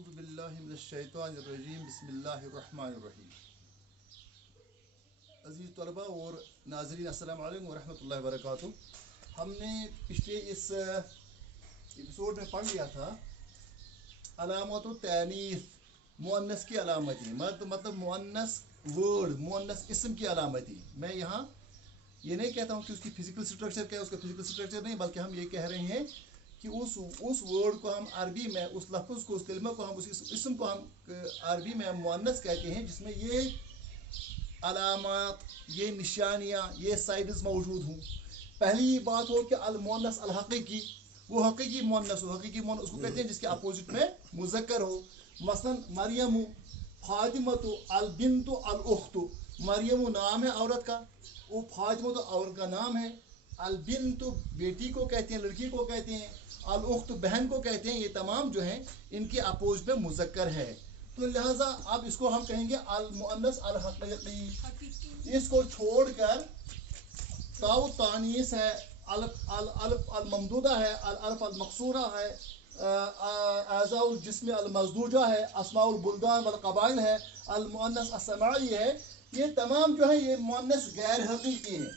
अऊज़ु बिल्लाहि मिनश्शैतानिर्रजीम बिस्मिल्लाहिर्रहमानिर्रहीम। अज़ीज़ तलबा और नाज़रीन अस्सलामु अलैकुम व रहमतुल्लाहि व बरकातुहू। हमने पिछले इस एपिसोड में पढ़ लिया था अलामतु तैनीस, मुअन्नस की अलामती, मतलब मुअन्नस वर्ड, मुअन्नस इसम की अलामती। मैं यहाँ ये नहीं कहता हूँ कि उसकी फिजिकल स्ट्रक्चर क्या है, उसका फिजिकल स्ट्रक्चर नहीं, बल्कि हम ये कह रहे हैं कि उस वर्ड को हम अरबी में, उस लफ्ज़ को, उस कलिमा को हम, उस इसम को हम अरबी में मुअन्नस कहते हैं, जिसमें ये अलामात, ये निशानियाँ, ये साइड्स मौजूद हों। पहली बात हो कि अल मुअन्नस अल हकीकी, वो हकीकी मुअन्नस हो। हकीकी मुअन्नस उसको कहते हैं जिसके अपोजिट में मुज़क्कर हो। मसलन मरियमु, फातिमतु, अल बिन्तु, अल उख्तु। मरियमु नाम है औरत का, वो फातिमा तो औरत का नाम है। अल बिन्तु बेटी को कहते हैं, लड़की को कहते हैं। अल उख्तु बहन को कहते हैं। ये तमाम जो हैं इनके अपोजिट में मुज़क्कर है। तो लिहाजा अब इसको हम कहेंगे अल मुअन्नस अल हकीकी। इसको छोड़कर ताउ तानीस है, अल्फ अल ममदूदा है, अल्फ अल मकसूरा है, आज़ाउल जिस्म अल मज़दूजा है, अस्माउल बुल्दान वल क़बाइल है, अल मुअन्नस अस्समाई है। ये तमाम जो है ये मुअन्नस गैर हकीकी हैं।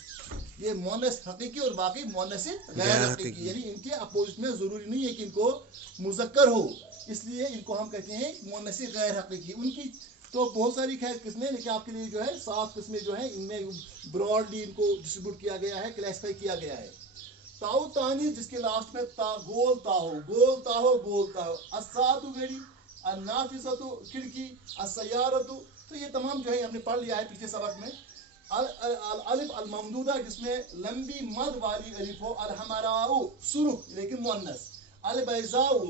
ये मुअन्नस हकीकी और बाकी मुअन्नस गैर हकीकी, यानी इनके अपोजिट में ज़रूरी नहीं है कि इनको मुज़क्कर हो, इसलिए इनको हम कहते हैं मुअन्नस गैर हकीकी। उनकी तो बहुत सारी खैर किस्में, लेकिन आपके लिए जो है 7 किस्में जो है इनमें ब्रॉडली इनको डिस्ट्रीब्यूट किया गया है, क्लासिफाई किया गया है। ताउ तानी जिसके लास्ट में ता गोल ता हो, गोल ता हो, गोल ता हो। अस्सातु गड़ी, अन्नाफिसतु खिड़की, अस्सयारतु, तो ये तमाम जो है हमने पढ़ लिया है पिछले सबक में। अलिफ अल ममदूदा जिसमें लंबी मद वाली अलिफ हो। अल हमाराउ सुर्ख लेकिन मुअन्नस। अल बैज़ाउ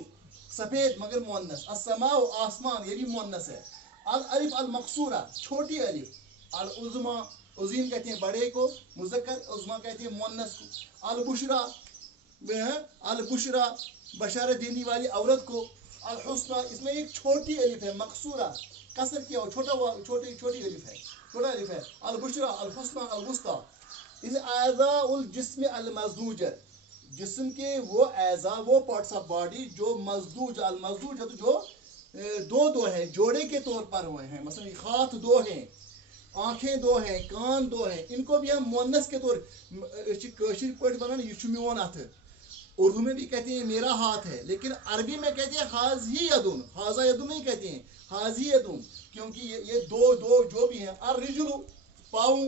सफेद मगर मुअन्नस। अस्समाउ आसमान, ये भी मुअन्नस है। अल अलिफ अल मकसूरा छोटी अलिफ। अल उज़मा, उज़ीम कहते हैं बड़े को मुज़क्कर, उज़मा कहते हैं मुअन्नस को। अल बुशरा, अल बुशरा बशारत देने वाली औरत को। अल हुस्ना, इसमें एक छोटी अलिफ है मकसूरा, कसर किया हो, छोटी अलिफ है, छोटा अलिफ है। अल बुशरा, अल हुस्ना, अल वुस्ता। इस आज़ाउल जिस्म अल मज़दूज, जिस्म के वो ऐज़ा, वो पार्ट्स ऑफ बॉडी जो मज़दूज, अल मज़दूज है तो जो दो हैं, जोड़े के तौर पर हुए हैं। मसलन हाथ 2 हैं, आंखें 2 हैं, कान 2 हैं, इनको भी हम मुअन्नस के तौर कशीर पट बनाना ये मोन अथ। उर्दू में भी कहते हैं मेरा हाथ है, लेकिन अरबी में कहते हैं हाजी यदुन, हाजा यदुन नहीं कहते हैं, हाजी यदुन, क्योंकि ये दो जो भी हैं। अर रिजलु पाँव,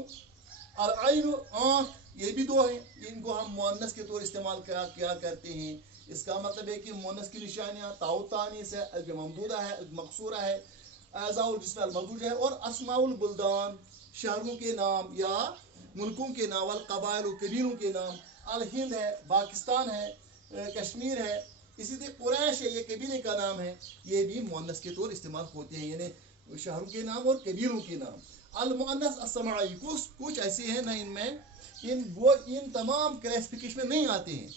अर आइनु आँख, ये भी 2 हैं, इनको हम मुअन्नस के तौर इस्तेमाल क्या करते हैं। इसका मतलब है कि मुअन्नस की निशानियाँ ताउ तानीस है, अल ममदूदा है, अल मकसूरा है, आज़ाउल जिस्म अल मज़दूज है, और अस्माउल बुल्दान शहरों के नाम या मुल्कों के नाम, अल क़बाइल कबीलों के नाम। अल हिंद है, पाकिस्तान है, कश्मीर है, इसी तरह कुरैश है, ये कबीले का नाम है, ये भी मुअन्नस के तौर इस्तेमाल होते हैं, यानी शहरों के नाम और कबीलों के नाम। अल मुअन्नस अस्समाई, कुछ ऐसे हैं ना इनमें इन तमाम क्लासिफिकेशन में नहीं आते हैं,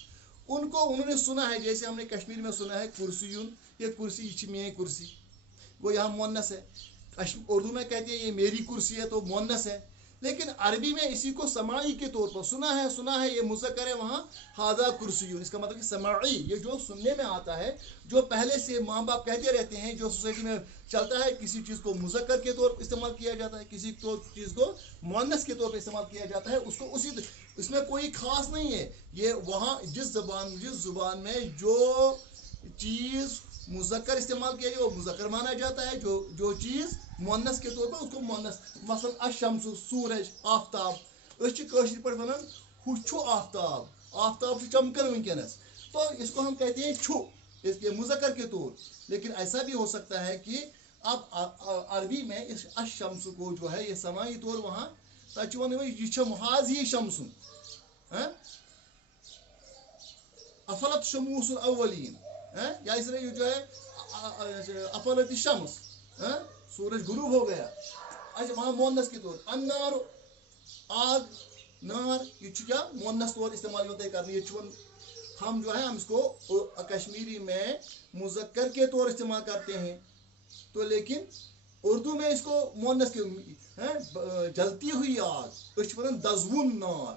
उनको उन्होंने सुना है। जैसे हमने कश्मीर में सुना है कुर्सियुन, ये कुर्सी में कुर्सी, वो यहाँ मुअन्नस है। उर्दू में कहते हैं ये मेरी कुर्सी है तो मुअन्नस है, लेकिन अरबी में इसी को समाई के तौर पर सुना है ये मुज़क्कर है वहाँ हाजा कुर्सियुन। इसका मतलब कि समाई, ये जो सुनने में आता है, जो पहले से माँ बाप कहते रहते हैं, जो सोसाइटी में चलता है, किसी चीज़ को मुज़क्कर के तौर पर इस्तेमाल किया जाता है, किसी चीज़ को मुअन्नस के तौर पर इस्तेमाल किया जाता है, उसको उसी, इसमें कोई ख़ास नहीं है। ये वहाँ जिस ज़ुबान में जो चीज़ मुज़क्कर इस्तेमाल किया गया वो मुज़क्कर माना जाता है, जो चीज़ मुअन्नस के तौर पर उसको मुअन्नस। मसलन अशम्सु सूरज, आफ्ताब, कशीर पर वनान हुछु आफ्ताब, आफ्ताब चमकन वनकनस, तो इसको हम कहते हैं छु, इसके मुज़क्कर के तौर। लेकिन ऐसा भी हो सकता है कि अब अरबी में इस अशम्सु को जो है ये समाई तौर वहाँ तचवन हाज़ी शम्सुन, अफलत शमूसुल अव्वलीन, या इस तरह जो है अफलत शम्स, सूरज गुरूब हो गया। अच्छा वहाँ मुअन्नस के तौर। अन्नार आग, नार, ये क्या मुअन्नस तौर इस्तेमाल होता है करनी। हम जो है हम इसको कश्मीरी में मुज़क्कर के तौर इस्तेमाल करते हैं, तो लेकिन उर्दू में इसको मुअन्नस के जलती हुई आग, दज़वुन नार,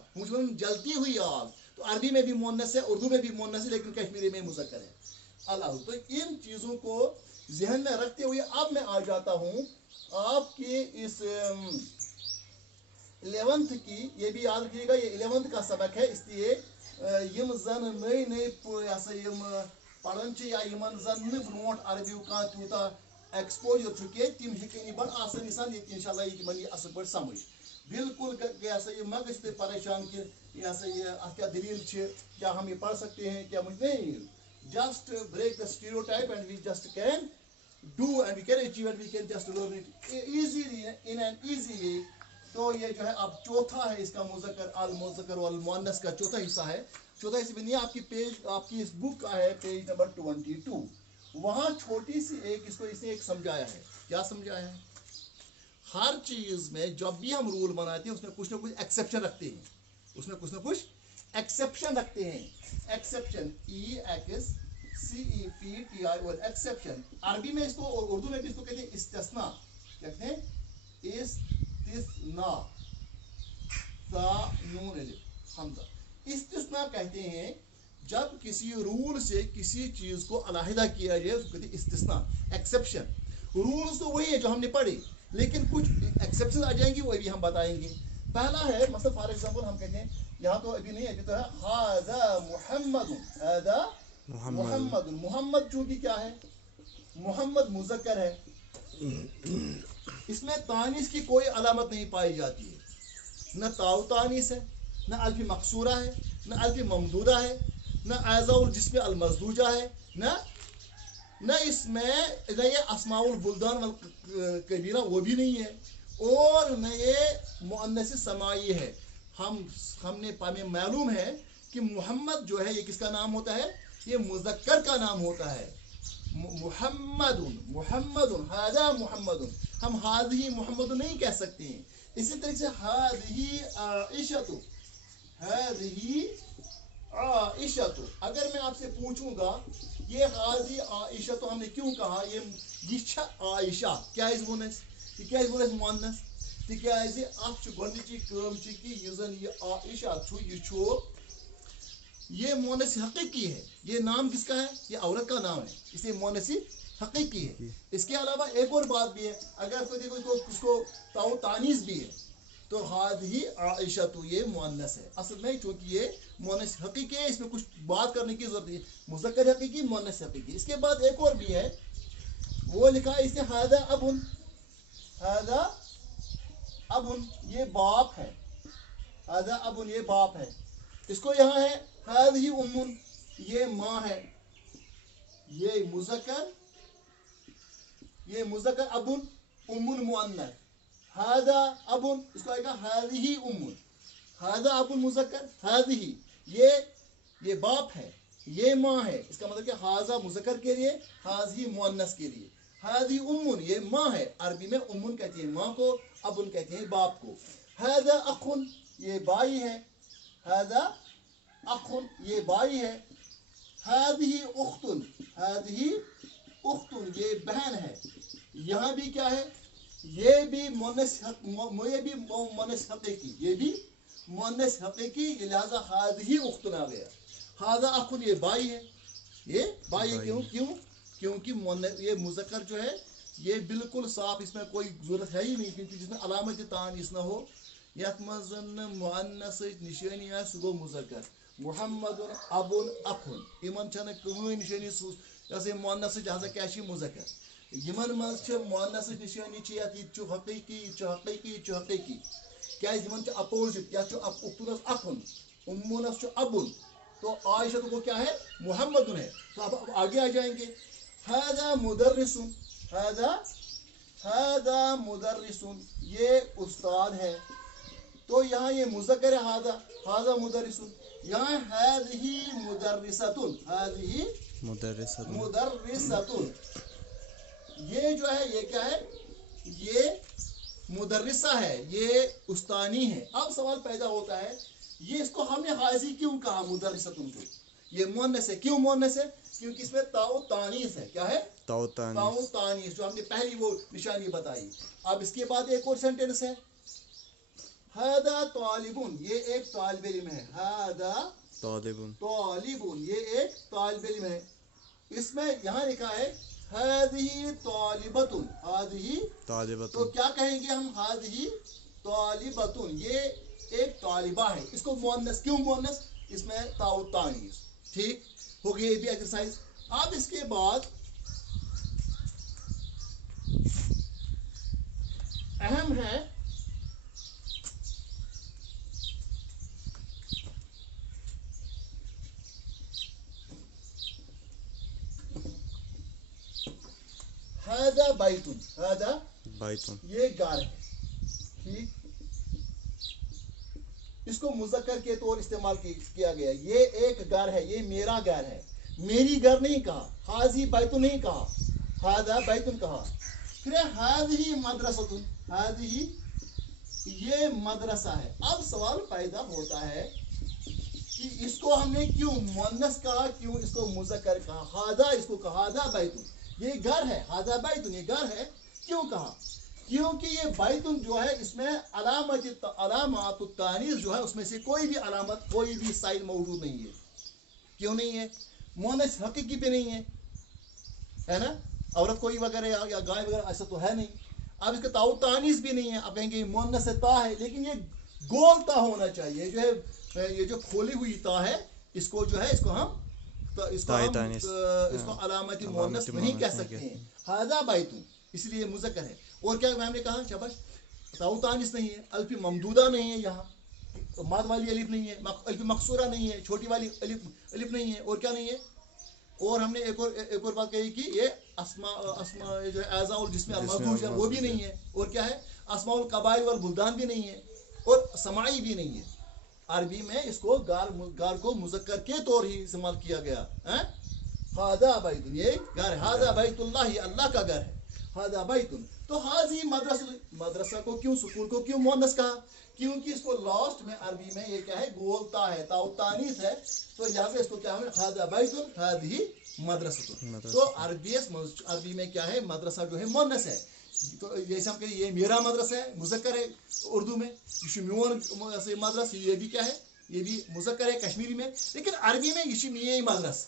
जलती हुई आग, तो अरबी में भी मुअन्नस है, उर्दू में भी मुअन्नस है, लेकिन कश्मीरी में मुज़क्कर है। अल्लाह, तो इन चीज़ों को ذہن میں رکھتے ہوئے اب میں آ جاتا ہوں آپ کے اس 11th کی، یہ بھی یاد رکھیے گا یہ 11th کا سبق ہے، اس لیے یم زن نئی نئی یم پڑھن یا یمن زن برونٹ عربی کا تیوتا ایکسپوجر چکے تم ہیکن بڑ آسانی سان یہ انشاءاللہ یہ تمن یہ اصل پہ سمجھ بالکل یہ مہ گھو پریشان کہ یہ ات کیا دلیل کیا ہم یہ پڑھ سکتے ہیں کیا مجھ نہیں، just break the stereotype and we just can do and we can achieve and we can just learn it easily in an easy way. تو یہ جو ہے اب چوتھا ہے اس کا مذکر المذکر والمؤنث کا چوتھا حصہ ہے. چوتھا حصہ بھی نہیں، آپ کی پیج آپ کی اس بک کا ہے پیج نمبر 22. وہاں چھوٹی سی ایک اس کو اس نے ایک سمجھایا ہے. کیا سمجھایا ہے؟ ہر چیز میں جب بھی ہم رول بناتے ہیں اس میں کچھ نہ کچھ ایکسیپشن رکھتے ہیں، اس میں کچھ نہ کچھ ایکسیپشن رکھتے ہیں. ایکسیپشن EXCEPTI اور ایکسیپشن عربی میں اس کو اور اردو میں بھی اس کو کہتے ہیں استثناء. کہتے ہیں استثناء تا نون الف حمزہ. استثناء کہتے ہیں جب کسی رول سے کسی چیز کو علیحدہ کیا جائے اس کو کہتے ہیں استثناء ایکسیپشن. رولز تو وہی ہے جو ہم نے پڑھے لیکن کچھ ایکسیپشن آ جائیں گے وہ بھی ہم بتائیں گے. پہلا ہے مثلا فار ایگزامپل ہم کہتے ہیں یہاں تو ابھی نہیں ابھی تو ہے ھذا محمد، ھذا محمد. محمد چونکہ کیا ہے محمد مذکر ہے، اس میں تانیث کی کوئی علامت نہیں پائی جاتی ہے، نہ تاؤ تانیث ہے، نہ الف مقصورہ ہے، نہ الف ممدودہ ہے، نہ اعضاء الجسم المزدوجہ ہے، نہ اس میں نہ یہ اسماء البلدان والکبیرہ وہ بھی نہیں ہے، اور نہ یہ مؤنث سمائی ہے. ہم نے ہمیں معلوم ہے کہ محمد جو ہے یہ کس کا نام ہوتا ہے؟ یہ مذکر کا نام ہوتا ہے. محمد محمد ھذا محمد، ہم ھذہ محمد نہیں کہہ سکتے ہیں. اسی طریقے سے ھذہ عائشۃ، ھذہ عائشۃ. اگر میں آپ سے پوچھوں گا یہ ھذہ عائشۃ ہم نے کیوں کہا یہ عائشہ کیا ہے مؤنث، یہ کیا ہے مؤنث؟ تکیازِ اتھ گۄڈنِچی کٲم چھِ کہ یُس زن یہ عائشہ چھُ یہ چھُ یہ مؤنث حقیقی ہے. یہ نام کس کا ہے؟ یہ عورت کا نام ہے اس لیے مؤنث حقیقی ہے. اس کے علاوہ ایک اور بات بھی ہے، اگر کوئی دیکھو اس کو تاؤ تانیث بھی ہے تو ھذہ عائشۃ یہ مؤنث ہے اصل میں، چونکہ یہ مؤنث حقیقی ہے اس میں کچھ بات کرنے کی ضرورت نہیں. مذکر حقیقی مؤنث حقیقی. اس کے بعد ایک اور بھی ہے وہ لکھا ہے اس نے ھذا اب، ھذا اب یہ باپ ہے، ھذا اب یہ باپ ہے. اس کو یہاں ہے ھذہ ام یہ ماں ہے. یہ مذکر اب ام المؤنث. ھذا اب اس کو آئے گا ھذہ ام. ھذا اب مذکر، ھذہ یہ باپ ہے، یہ ماں ہے. اس کا مطلب کہ ھذا مذکر کے لیے، ھذہ مؤنث کے لیے. ھذہ ام یہ ماں ہے، عربی میں ام کہتے ہیں ماں کو، ابن کہتے ہیں باپ کو. ھذا اخ یہ بھائی ہے، ھذا اخ یہ بھائی ہے. ھذہ اخت، ھذہ اخت یہ بہن ہے. یہاں بھی کیا ہے؟ یہ بھی مؤنث حقیقی، یہ بھی مؤنث حقیقی، لہذا ھذہ اخت آ گیا. ھذا اخ یہ بھائی ہے، یہ بھائی ہے. کیونکہ یہ مذکر جو ہے یہ بالکل صاف، اس میں کوئی ضرورت ہے ہی نہیں کیونکہ جس میں علامت تانیث نہ ہو. یت مزن مؤنث نشانی ہے سہ گو مذکر. محمد اب اخ یمن چھنہ کہین نشانی یہ مؤنث لہذا کیا مذکر. یمن مز مؤنث نشانی یہ حقیقی، یہ حقیقی، یہ حقیقی. کیازِ یمن اپوزٹ، یا اختنس اخن، امونس ابن. تو عائشہ کو کیا ہے؟ محمد ہے. تو اب آگے آ جائیں گے. ھذا مدرس، ھذا مدرس یہ استاد ہے. تو یہاں یہ مذکر ہے ھذا مدرس. یہاں ھذہ مدرسۃ، ھذہ مدرسۃ. یہ جو ہے یہ کیا ہے؟ یہ مدرسہ ہے، یہ استانی ہے. اب سوال پیدا ہوتا ہے یہ اس کو ہم نے ھذہ کیوں کہا مدرسۃ کو؟ یہ مؤنث ہے. کیوں مؤنث ہے؟ کیونکہ اس میں تاؤ تانیث ہے. کیا ہے؟ تاؤ تانیث جو ہم نے پہلی وہ نشانی بتائی. اب اس کے بعد ایک اور سینٹنس ہے ھذا طالب یہ ایک طالب علم ہے. ھذا طالب یہ ایک طالب علم ہے. اس میں یہاں لکھا ہے हादिही तालिबतुन, हादिही तो तालिबतुन, क्या कहेंगे हम, हादिही तालिबतुन, ये एक तालिबा है। इसको मुअन्नस, क्यों मुअन्नस, इसमें ताउ तानीस, ठीक हो गई ये भी एक्सरसाइज। अब इसके बाद अहम है हादा बैतुन, हादा बैतुन, ये घर है, ठीक, इसको मुज़क्कर के तौर इस्तेमाल किया गया। ये एक घर है, ये मेरा घर है, मेरी घर नहीं कहा, हाजी बैतुन नहीं कहा, हादा बैतुन कहा। फिर हादी मदरसतुन, हादी ये मदरसा है। अब सवाल पैदा होता है कि इसको हमने क्यों मुअन्नस कहा, क्यों इसको मुज़क्कर कहा। हादा इसको कहा हादा बैतुन, ये घर है, हादा बैतुन ये घर है, क्यों कहा, क्योंकि ये बैतुन जो है इसमें अलामत तानीस जो है उसमें से कोई भी अलामत, कोई भी साइन मौजूद नहीं है। क्यों नहीं है, मुअन्नस हकीकी पे नहीं है ना, औरत कोई वगैरह या गाय वगैरह ऐसा तो है नहीं। अब इसका ताउ तानीस भी नहीं है, अब कहेंगे मुअन्नस से ता है, लेकिन ये गोल ता होना चाहिए। जो है ये जो खोली हुई ता है, इसको जो है इसको हम इसको अलामती मुअन्नस नहीं कह सकते हैं। हादा बैतुन इसलिए मुज़क्कर है। और क्या हमने कहा, शाबाश, ताउ तानीस नहीं है, अल्फ ममदूदा नहीं है, यहाँ माद वाली अलिफ नहीं है, अल्फ मकसूरा नहीं है, छोटी वाली अलिफ नहीं है, और क्या नहीं है। और हमने एक और बात कही कि ये अस्मा जो है आज़ाउल जिसमें मखूश है वो भी नहीं है। और क्या है, अस्माउल कबाइल वल बुल्दान भी नहीं है, और समाई भी नहीं है। अरबी में इसको गार को मुज़क्कर के तौर ही इस्तेमाल किया गया है। हादा बैतुन ये घर, हादा बैतुल्लाह ये अल्लाह का घर है, हादा बैतुन। तो हाजी मदरसा को क्यों, सुकून को क्यों मुअन्नस कहा, क्योंकि इसको लास्ट में अरबी में ये क्या है, गोलता है, ताउ तानीस है, तो यहाँ से इसको क्या है, हादा बैतुन हादी मदरसा। तो अरबी में क्या है, मदरसा जो है मुअन्नस है। तो जैसे हम कहें ये मेरा मदरसा है, मुज़क्कर है उर्दू में, मदरसा ये भी क्या है, ये भी मुज़क्कर है कश्मीरी में, लेकिन अरबी में ये मदरस,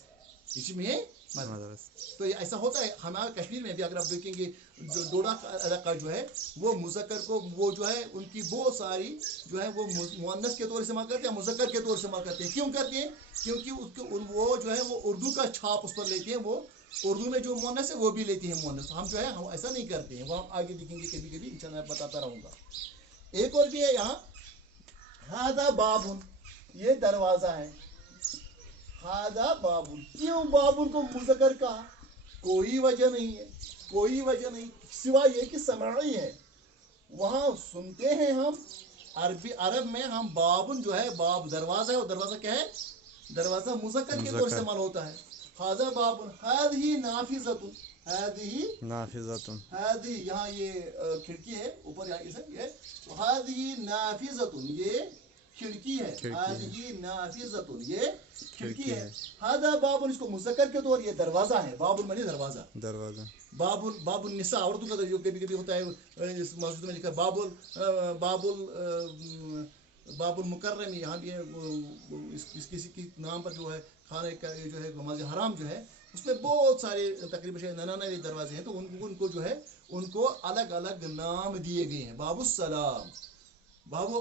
तो ऐसा होता है। हमारे कश्मीर में भी अगर आप देखेंगे जो डोडा इलाका जो है वो मुज़क्कर को वो जो है उनकी बहुत सारी जो है वो मुअन्नस के तौर इस्तेमाल करते हैं, मुज़क्कर के तौर इस्तेमाल करते हैं। क्यों करते हैं, क्योंकि उसको वो जो है वो उर्दू का छाप उस पर लेते हैं, वो उर्दू में जो मुअन्नस है वो भी लेती है मुअन्नस। हम जो है हम ऐसा नहीं करते हैं, वो हम आगे देखेंगे कभी कभी इंशाअल्लाह बताता रहूँगा। एक और भी है यहाँ, हादा बाबुन ये दरवाज़ा है, हादा बाबुल, क्यों बाबुल को मुज़क्कर कहा, कोई वजह नहीं है, कोई वजह नहीं सिवा ये कि समाई है। वहाँ सुनते हैं हम अरब में हम बाबुन जो है, बाब दरवाज़ा है, और दरवाज़ा क्या है, दरवाज़ा मुज़क्कर के तौर इस्तेमाल होता है। हादा बाबुन हादी नाफिज़तुन, हादी नाफिज़तुन, हादी यहाँ ये खिड़की है ऊपर, यहाँ इसे ये हादी नाफिज़तुन ये खिड़की है, हादी नाफिज़तुन ये खिड़की है। हादा बाबुल इसको मुज़क्कर के तौर, ये दरवाज़ा है, बाबुल माने दरवाज़ा, दरवाज़ा। बाबुल निसा औरतों का जो कभी कभी होता है, इस मस्जिद में लिखा बाबुल मुकर्रम, यहाँ भी है इस किसी के नाम पर जो है खाने का जो है मस्जिद हराम जो है उसमें बहुत सारे तकरीबन 99 दरवाजे हैं, तो उनको जो है उनको अलग अलग नाम दिए गए हैं, बाबुल सलाम, बाबू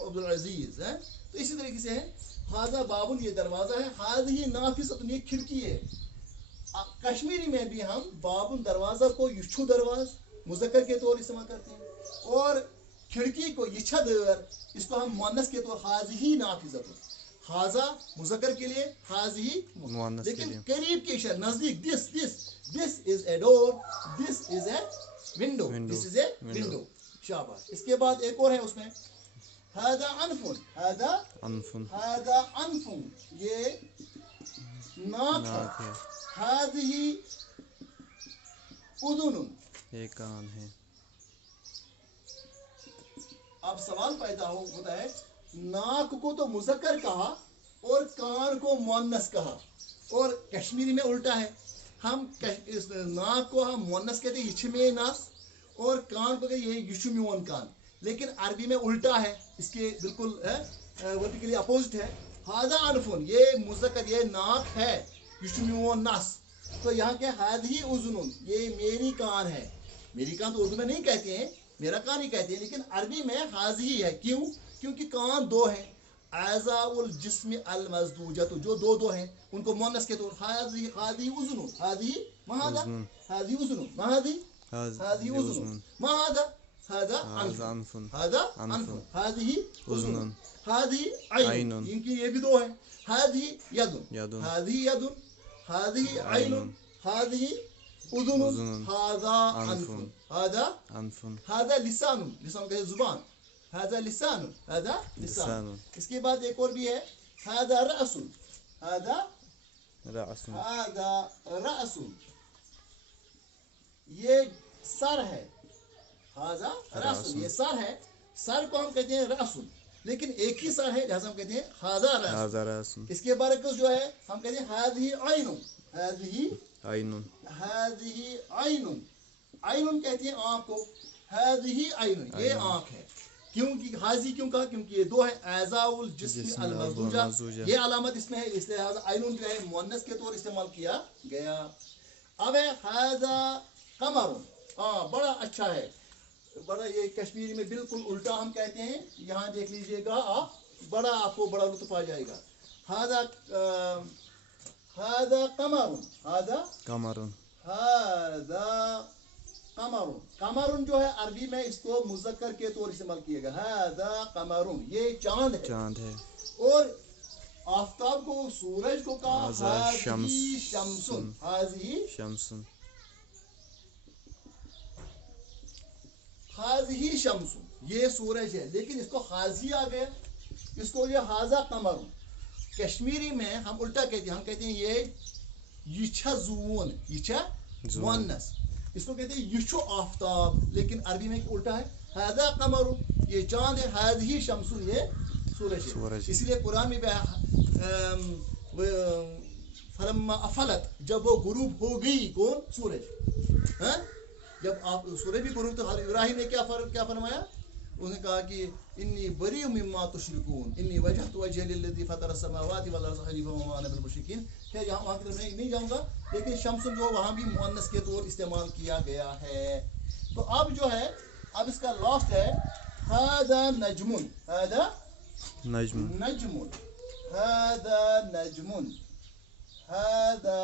अब्दुल अजीज है। तो इसी तरीके से है, हादा बाबुल ये दरवाज़ा है, हादी नाफिज़तुन ये खिड़की है। कश्मीरी में भी हम बाबुल दरवाज़ा को युशु दरवाज़ मुज़क्कर के तौर इस्तेमाल करते हैं, और खिड़की को यछदर इसको हम मुअन्नस के तौर हाज़ी नाफिज़तुन, हाजा मुज़क्कर के लिए, हाज़ी मुअन्नस, लेकिन करीब के इशारे नज़दीक, this is a door, this is a window, this is a window, शाबाश। इसके बाद एक और है उसमें, हादा अनफुन, हादा अनफुन, हादा अनफुन ये नाक है, हादी उदुनुन ये कान है। अब सवाल पैदा होता है, नाक को तो मुज़क्कर कहा और कान को मुअन्नस कहा, और कश्मीरी में उल्टा है, हम इस नाक को हम मुअन्नस कहते हैं यिशमे नास, और कान को कहते हैं यिशुमियोन कान, लेकिन अरबी में उल्टा है, इसके बिल्कुल वर्टिकली अपोजिट है। हादा अनफुन ये मुज़क्कर ये नाक है, यिशुमियोन नास, تو यहाँ क्या हादी उज़ुनुन, ये मेरी कान है। मेरी कान तो उर्दू में नहीं कहते हैं, मेरा कान ही कहते हैं, लेकिन अरबी में हाजी है। क्यों? क्योंकि कान दो हैं। आज़ाउल जिस्म अल मज़दूजा, तो जो दो दो हैं उनको मुअन्नस के तौर हादी हादी उज़ुनुन, हादी महादा, उज़ुनुन। हादी उज़ुनुन, महादी हादी उज़ुनुन, उज़ुनुन। महादा हादा हाज़ा अनफुन, अनफुन। हादा अनफुन। अनफुन, हादी उज़ुनुन, उज़ुनुन। हादी आइनुन। आइनुन, इनकी ये भी दो है। हादी यदुन, यदुन। हादी यदुन, हादी आइनुन, आइनुन। हादी उज़ुनुन, उज़ुनुन। हादा अनफुन, हादा अनफुन। हादा लिसानुन, लिसान का है जुबान, हादा लिसानुन, हादा लिसान। लिसानुन। इसके बाद एक और भी है, हादा रअसुन, हादा रअसुन। हादा रअसुन, ये सर है। हादा रअसुन, रअसुन। ये सर है। सर को हम कहते हैं रअसुन, लेकिन एक ही सर है, लिहाजा हम कहते हैं हादा रअसुन। हाज़ा रअसुन। इसके बरकस जो है हम कहते हैं हादी आइनुन, हादी आइनुन। हादी आइनुन, आइनुन कहते हैं आँख को। हादी आइनुन, ये आइनुन। आँख है। क्योंकि हाजी क्यों कहा? क्योंकि ये दो है। आज़ाउल जिस्म जिस्म अल अल मज़दूजा, मज़दूजा। ये अलामत इसमें है, इसलिए हाज़ा आइनुन जो है मुअन्नस के तौर इस्तेमाल किया गया। अब है हाज़ा कमरुन, हाँ बड़ा अच्छा है, बड़ा, ये कश्मीरी में बिल्कुल उल्टा हम कहते हैं। यहाँ देख लीजिएगा आप, बड़ा आपको बड़ा लुत्फ आ जाएगा। हाज़ा हाज़ा कमरुन, हाज़ा कमरुन। हाज़ा कमरुन, कमरुन जो है अरबी में इसको मुज़क्कर के तौर इस्तेमाल किया गया। हाज़ा कमरुन, ये चांद है। चांद है। और आफताब को, सूरज को कहा हाज़ा हाज़ी शम्स। शम्सुन, हाज़ी शम्सुन। हाज़ी शम्सुन, ये सूरज है, लेकिन इसको हाजी आ गया, इसको ये हाज़ा कमरुन। कश्मीरी में हम उल्टा कहते हैं, हम कहते हैं ये यिछा जून, यिछा जून। मुअन्नस, इसको कहते हैं यिछु आफताब, लेकिन अरबी में उल्टा है। हाज़ा कमरुन, ये चांद है। हाज़ी शम्सुन, ये सूरज सूरज है। है। इसलिए कुरान में फलम्मा अफलत, जब वो गुरूब हो गई, कौन? सूरज। हाँ, जब आप सूरज भी गुरूब, तो हज़रत इब्राहिम ने क्या फरमाया? उसने कहा कि इन्नी बरी मिम्मा तुशरिकून इन्नी वजहतु वजही लिल्लज़ी फतरा समावाति वल अर्ज़ हनीफ़न वमा अना मिनल मुशरिकीन। खैर यहाँ वहाँ की तरफ नहीं जाऊँगा, लेकिन शम्सुन जो वहाँ भी मुअन्नस के तौर इस्तेमाल किया गया है। तो अब जो है, अब इसका लास्ट है हादा नजमुन, हादा नज्म। नजमुन, हादा नजमुन, हादा,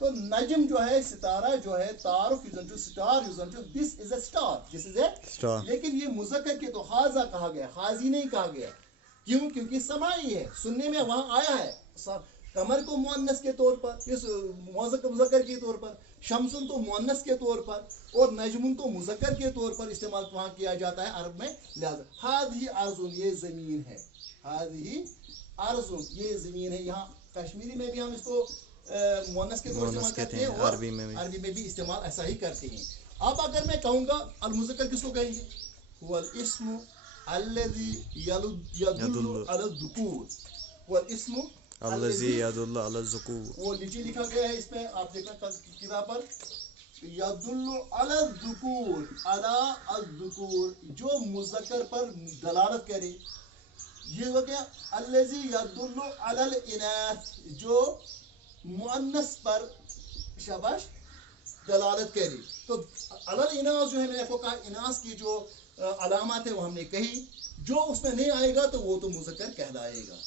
तो नजम जो है, सितारा जो है, तारुफ यूजन टू स्टार, यूजन to this is a star, this is a star. लेकिन ये मुज़क्कर के तो हाजा कहा गया, हाजी नहीं कहा गया। क्यों? क्योंकि समाई है, सुनने में वहां आया है। कमर को मुअन्नस के तौर पर, इस मुज़क्कर के तौर पर, शम्सुन तो मुअन्नस के तौर पर, और नजमुन तो मुज़क्कर के तौर पर इस्तेमाल वहां किया जाता है अरब में। लिहाजा हादी अर्जुन, ये जमीन है। हादी अर्जुन, ये जमीन है। यहाँ कश्मीरी में भी हम इसको मुअन्नस के तौर इस्तेमाल करते हैं, और अरबी में भी इस्तेमाल ऐसा ही करते हैं। अब अगर मैं कहूँगा अल मुज़क्कर किसको कहेंगे? वल इस्मु अल्लज़ी यदुल्लु अला ज़ुकूर, वल इस्मु अल्लज़ी यदुल्लु अला ज़ुकूर। वो नीचे लिखा गया है, इसमें आप देखना किताब पर, यदुल्लु अला ज़ुकूर, अला अज़्ज़ुकूर, जो मुज़क्कर पर दलालत करे। ये हो गया अल्लज़ी यदुल्लु अलल इनास, जो मुअन्नस पर शाबाश दलालत करी। तो अलल इनास जो है, मैंने आपको कहा इनास की जो अलामत है वो हमने कही, जो उसमें नहीं आएगा तो वो तो मुज़क्कर कहलाएगा।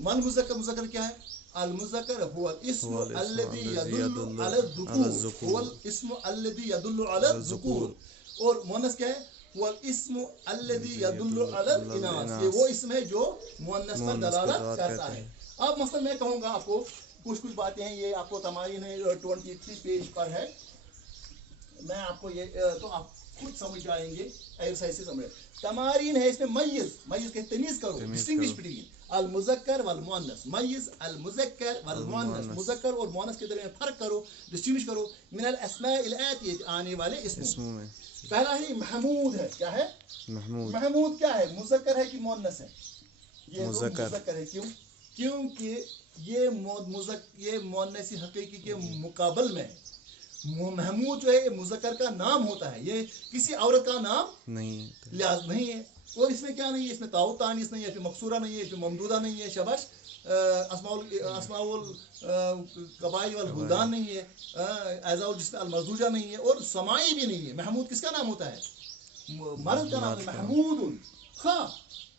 मन मुज़क्कर, मुज़क्कर क्या है? अल मुज़क्कर हुवल इस्मु अल्लज़ी यदुल्लु अला ज़ुकूर, हुवल इस्मु अल्लज़ी यदुल्लु अला ज़ुकूर। और मुअन्नस क्या है? वल इस्मु अल्लज़ी यदुल्लु अलल इनास, ये वो इस्म है जो मुअन्नस पर दलालत करता है। अब मसलन मैं कहूँगा आपको कुछ बातें हैं, ये आपको तमारीन है 23 पेज पर है, मैं आपको ये तो आप खुद समझ जाएंगे, एक्सरसाइज से समझ। तमारीन है इसमें, मय्यज़, मय्यज़ के तमीज़ करो, डिस्टिंग्विश बिटवीन अल मुज़क्कर वल मुअन्नस, मय्यज़ अल मुज़क्कर वल मुअन्नस, मुज़क्कर और मुअन्नस के दरमियान फर्क करो, डिस्टिंग्विश करो। मिनल अस्माइल आतियत, आने वाले इसमों में। पहला ही महमूद है, क्या है? महमूद। महमूद क्या है? मुज़क्कर है कि मुअन्नस है? ये मुज़क्कर है। क्यों? क्योंकि ये मुअन्नस हकीकी के मुकाबल में है। महमूद जो है ये मुज़क्कर का नाम होता है, ये किसी औरत का नाम नहीं लिहाज नहीं है। और इसमें क्या नहीं है? इसमें ताऊ तानीस नहीं है, इसमें मकसूरा नहीं है, इसमें ममदूदा नहीं है, शबाश। اسماؤل قبائل والبلدان نہیں ہے, اعزاء الجسم المزدوجہ نہیں ہے, اور سمائی بھی نہیں ہے. محمود کس کا نام ہوتا ہے؟ مرد کا نام ہے محمود. ہاں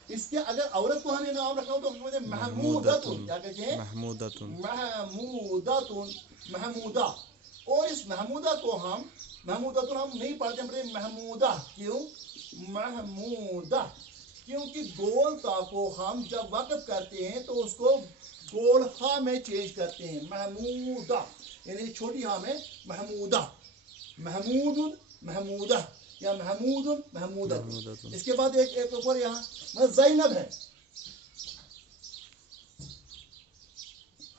اس کے اگر عورت کو ہمیں نام رکھا ہو تو ہم کہتے ہیں محمودتن. کیا کہتے ہیں؟ محمودتن. محمودتن, محمودہ. اور اس محمودہ کو ہم نہیں پڑھتے, ہم محمودہ. کیوں محمودہ؟ کیونکہ گول تا کو ہم جب وقف کرتے ہیں تو اس کو گول ہا میں چینج کرتے ہیں, محمودہ, یعنی چھوٹی ہا میں محمودہ. محمود محمودہ یا محمود محمودہ. اس کے بعد ایک اوپر یہاں زینب ہے.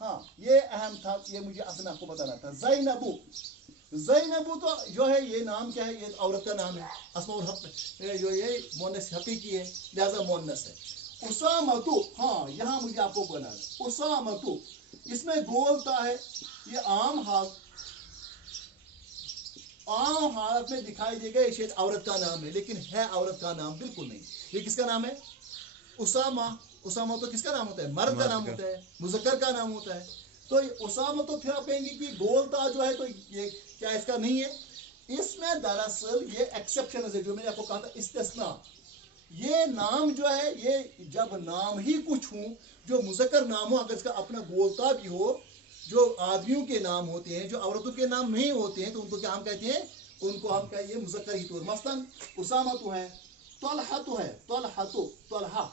ہاں یہ اہم تھا, یہ مجھے اصلا آپ کو بتانا تھا. زینبو, زینبو تو جو ہے یہ نام کیا ہے؟ یہ عورت کا نام ہے. اسماء الحق جو یہ مؤنث حقیقی ہے, لہذا مؤنث ہے. اسامتو, ہاں یہاں مجھے آپ کو بنانا ہے. اسامتو اس میں بولتا ہے, یہ عام حالت میں دکھائی دے گا یہ شاید عورت کا نام ہے, لیکن ہے عورت کا نام بالکل نہیں. یہ کس کا نام ہے؟ اسامہ. اسامہ تو کس کا نام ہوتا ہے؟ مرد کا نام ہوتا ہے, مذکر کا نام ہوتا ہے. تو اسامہ تو پھر آپ کہیں گے کہ گولتا جو ہے تو یہ کیا اس کا نہیں ہے؟ اس میں دراصل یہ ایکسیپشن ہے جو میں نے آپ کو کہا تھا استثناء. یہ نام جو ہے یہ جب نام ہی کچھ ہوں جو مذکر نام ہو, اگر اس کا اپنا گولتا بھی ہو, جو آدمیوں کے نام ہوتے ہیں, جو عورتوں کے نام نہیں ہوتے ہیں, تو ان کو کیا ہم کہتے ہیں؟ ان کو ہم کہتے ہیں مذکر ہی طور. مثلا اسامہ تو ہے, طلحہ تو ہے, طلحہ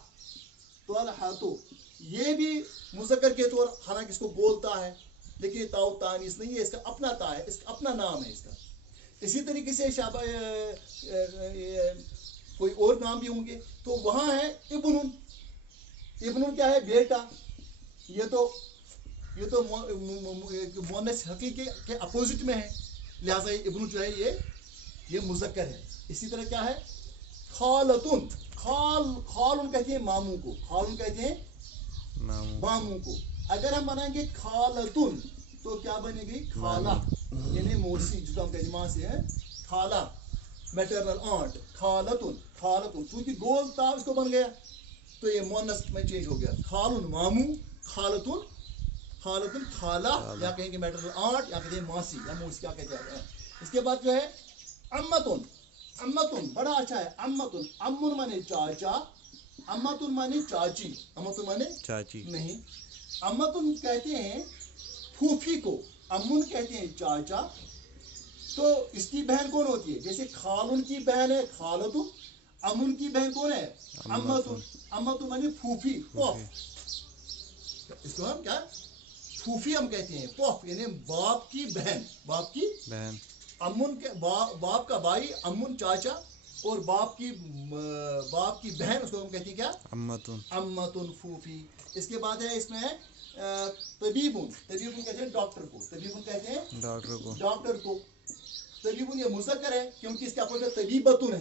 یہ بھی مذکر کے طور, حالانکہ اس کو بولتا ہے لیکن یہ تاؤ تانیث نہیں ہے, اس کا اپنا تا ہے, اس کا اپنا نام ہے اس کا. اسی طریقے سے کوئی اور نام بھی ہوں گے. تو وہاں ہے ابن. ابن کیا ہے؟ بیٹا. یہ تو مؤنث حقیقی کے اپوزٹ میں ہے, لہذا یہ ابن جو ہے یہ مذکر ہے. اسی طرح کیا ہے؟ خالتن. خالن کہتے ہیں ماموں کو, خالن کہتے ہیں ماموں کو. اگر ہم بنائیں گے خالتن تو کیا بنے گی؟ خالہ, یعنی موسی, جس کو ہم کہتے ہیں ماں سے ہے خالہ, میٹرنل آنٹ. خالتن چونکہ گول تا اس کو بن گیا تو یہ مؤنث میں چینج ہو گیا. خالن ماموں, خالتن خالہ, یا کہیں گے میٹرنل آنٹ, یا کہتے ہیں ماسی یا موسی, کیا کہتے ہیں. اس کے بعد جو ہے امتن. امتن بڑا اچھا ہے. امتن, امن مانے چاچا, امتن مانے چاچی, امتن مانے چاچی نہیں. امتن کہتے ہیں پھوپھی کو, امن کہتے ہیں چاچا. تو اس کی بہن کون ہوتی ہے؟ جیسے خالن کی بہن ہے خالتن, امن کی بہن کون ہے؟ امتن. امتن مانے پھوپھی, پوف. اس کو ہم کیا پھوپھی ہم کہتے ہیں, پوف یعنی باپ کی بہن, باپ کی بہن. امن کے باپ کا بھائی امن چاچا, اور باپ کی بہن اس کو ہم کہتے ہیں کیا؟ امتن پھوپھی. اس کے بعد ہے اس میں طبیبن. طبیبن کہتے ہیں ڈاکٹر کو, طبیبن کہتے ہیں ڈاکٹر کو. طبیبن یہ مذکر ہے کیونکہ اس کے اپنے طبیبتن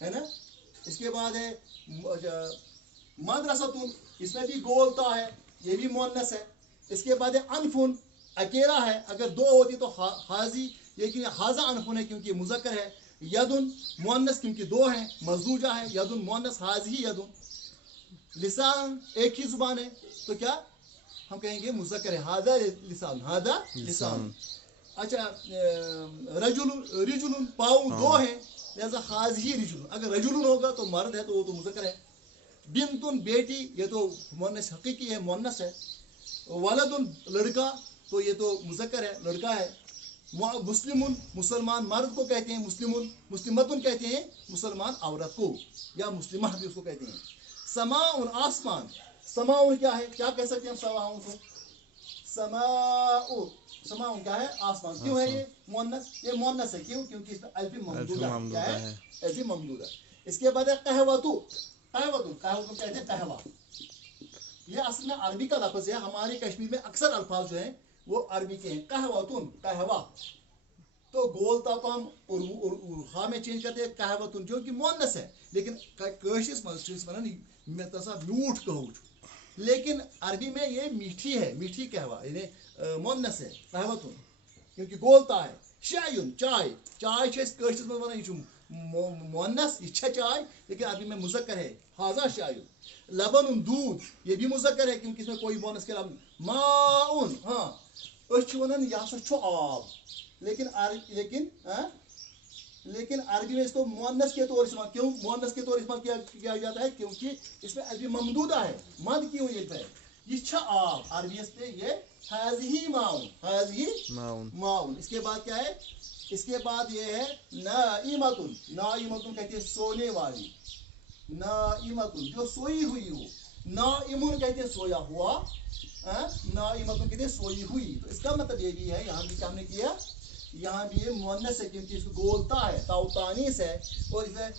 ہے نا. اس کے بعد ہے مدرستن, اس میں بھی گولتا ہے, یہ بھی مؤنث ہے. اس کے بعد ہے انفن, اکیلا ہے, اگر دو ہوتی تو حاضی, لیکن حاضہ انفن ہے کیونکہ مذکر ہے. یدن مؤنث کیونکہ دو ہیں, مزدوجہ ہے. یدن مؤنث, حاضی یدن. لسان ایک ہی زبان ہے تو کیا ہم کہیں گے مذکر ہے, ہذا لسان, ہذا لسان. اچھا رجل, پاؤں دو ہیں, لہذا حاضی رجل. اگر رجل ہوگا تو مرد ہے تو وہ تو مذکر ہے. بنتن بیٹی, یہ تو مؤنث حقیقی ہے, مؤنث ہے. ولدن لڑکا, تو یہ تو مذکر ہے, لڑکا ہے. مسلمن مسلمان مرد کو کہتے ہیں مسلمن. مسلمتن کہتے ہیں مسلمان عورت کو, یا مسلمہ بھی اس کو کہتے ہیں. سماؤن آسمان. سماؤن کیا ہے؟ کیا کہہ سکتے ہیں ہم سماؤن کو؟ سماؤن کیا ہے؟ آسمان. کیوں ہے یہ مؤنث؟ یہ مؤنث ہے کیوں؟ کیونکہ اس میں الف ممدودہ کیا ہے؟ الف ممدودہ. اس کے بعد ہے قہوتو. قہوتن کہتے ہیں قہوہ. یہ اصل میں عربی کا لفظ ہے. ہمارے کشمیر میں اکثر الفاظ جو ہیں وہ عربی کے ہیں. قہوتن, قہوہ. تو گولتا تو ہم خا میں چینج کرتے ہیں قہوتن, جو کہ مؤنث ہے, لیکن کٲشرِس منٛز چھِ أسۍ وَنان مےٚ تسا میوٗٹھ قہوہ چھُ, لیکن عربی میں یہ میٹھی ہے, میٹھی قہوہ یعنی مؤنث ہے قہوتن, کیونکہ گولتا ہے. شایُن چائے. چائے چھِ أسۍ کٲشرِس منٛز وَنان یہِ چھُ मुअन्नस ये चाय, लेकिन अरबी में मुज़क्कर है, हाजा शायु। लबन दूध, ये भी मुज़क्कर है क्योंकि इसमें कोई बोनस के अलावा माउन, हाँ वनन यह सा आब, लेकिन अरबी में इसको मुअन्नस के तौर इस्तेमाल, क्यों मुअन्नस के तौर इस्तेमाल किया जाता है? क्योंकि इसमें अरबी ममदूदा है, मद की हुई है। ये आब अरबी पे ये हाज़िही माउन, हाज़िही माउन। इसके बाद क्या है? इसके बाद ये है नाइमतुन, नाइमतुन कहते हैं सोने वाली, नाइमतुन जो सोई हुई हो, नाइमुन कहते हैं सोया हुआ, नाइमतुन कहते हैं सोई हुई। तो इसका मतलब ये भी है, यहाँ भी क्या हमने किया, यहाँ भी ये मुअन्नस है क्योंकि इसको गोलता है, ताउतानीस है, और इसमें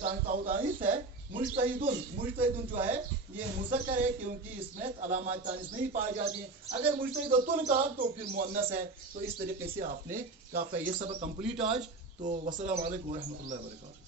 ताउतानीस है। मुज्तहिदुन जो है ये मुज़क्कर है क्योंकि इसमें अलामात तानीस नहीं पाई जाती हैं। अगर मुज्तहिदतुन कहा तो फिर मुअन्नस है। तो इस तरीके से आपने आपका ये सबक कंप्लीट आज। तो वस्सलामु अलैकुम व रहमतुल्लाहि व बरकातहू।